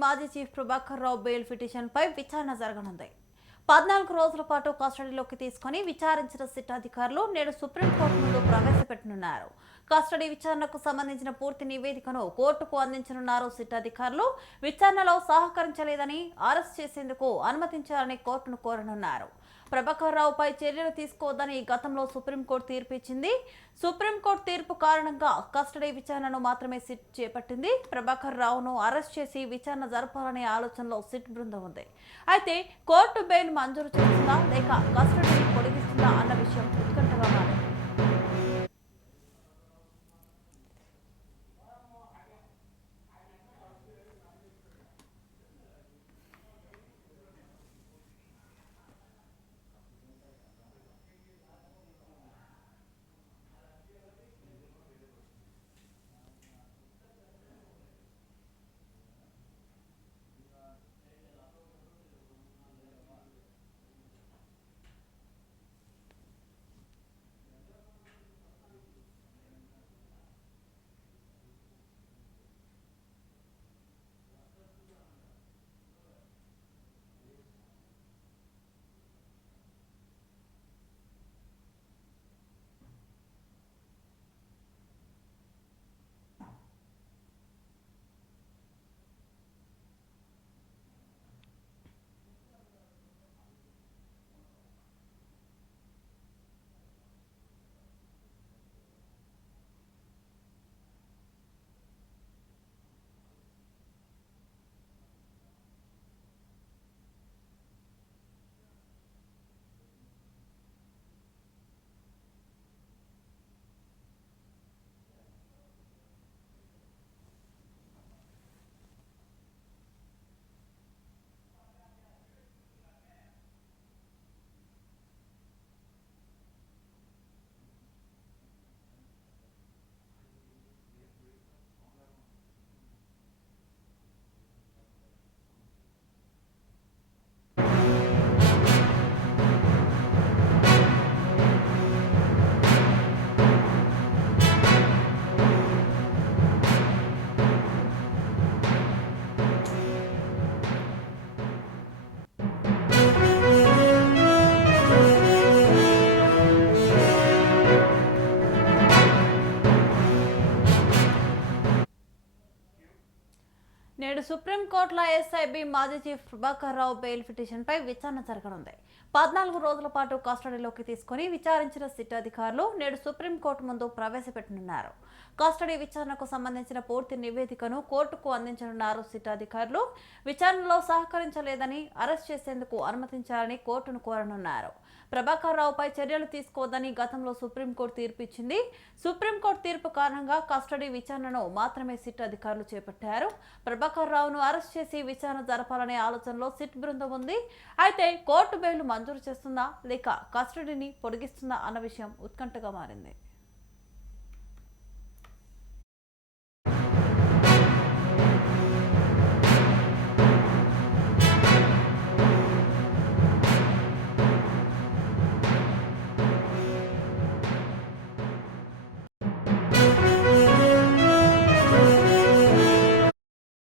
మాజీ chief Prabhakar Rao bail పిటిషన్పై విచారణ జరగనుంది. 14 రోజుల పాటు కస్టడీలోకి తీసుకుని విచారించిన సిట్ అధికారులు నేడు సుప్రీంకోర్టు ముందు ప్రవేశపెట్టనున్నారు. కస్టడీ విచారణకు సంబంధించిన పూర్తి నివేదికను కోర్టుకు అందించనున్నారు. సిట్ అధికారులు విచారణలో సహకరించలేదని అరెస్ట్ చేసేందుకు అనుమతించాలని కోర్టును కోరనున్నారు. ప్రభాకర్ రావుపై చర్యలు తీసుకోవద్దని గతంలో సుప్రీంకోర్టు తీర్పు ఇచ్చింది. సుప్రీంకోర్టు తీర్పు కారణంగా కస్టడీ విచారణను మాత్రమే సిట్ చేపట్టింది. ప్రభాకర్ రావును అరెస్ట్ చేసి విచారణ జరపాలనే ఆలోచనలో సిట్ బృందం ఉంది. అయితే కోర్టు బెయిల్ మంజూరు చేస్తుందా లేక కస్టడీని పొడిగిస్తుందా అన్న విషయం ఉత్కంఠగా మారింది. నేడు సుప్రీంకోర్టులో ఎస్ఐబి మాజీ చీఫ్ ప్రభాకర్ రావు బెయిల్ పిటిషన్పై విచారణ జరగనుంది. 14 రోజుల పాటు కస్టడీలోకి తీసుకుని విచారించిన సిట్ అధికారులు నేడు సుప్రీంకోర్టు ముందు ప్రవేశపెట్టనున్నారు. కస్టడీ విచారణకు సంబంధించిన పూర్తి నివేదికను కోర్టుకు అందించనున్నారు. సిట్ అధికారులు విచారణలో సహకరించలేదని అరెస్ట్ చేసేందుకు అనుమతించాలని కోర్టును కోరనున్నారు. ప్రభాకర్ రావుపై చర్యలు తీసుకోవద్దని గతంలో సుప్రీంకోర్టు తీర్పు ఇచ్చింది. సుప్రీంకోర్టు తీర్పు కారణంగా కస్టడీ విచారణను మాత్రమే సిట్ అధికారులు చేపట్టారు. ప్రభాకర్ రావును అరెస్ట్ చేసి విచారణ జరపాలనే ఆలోచనలో సిట్ బృందం ఉంది. అయితే కోర్టు బెయిల్ మంజూరు చేస్తుందా లేక కస్టడీని పొడిగిస్తుందా అన్న విషయం ఉత్కంఠగా మారింది.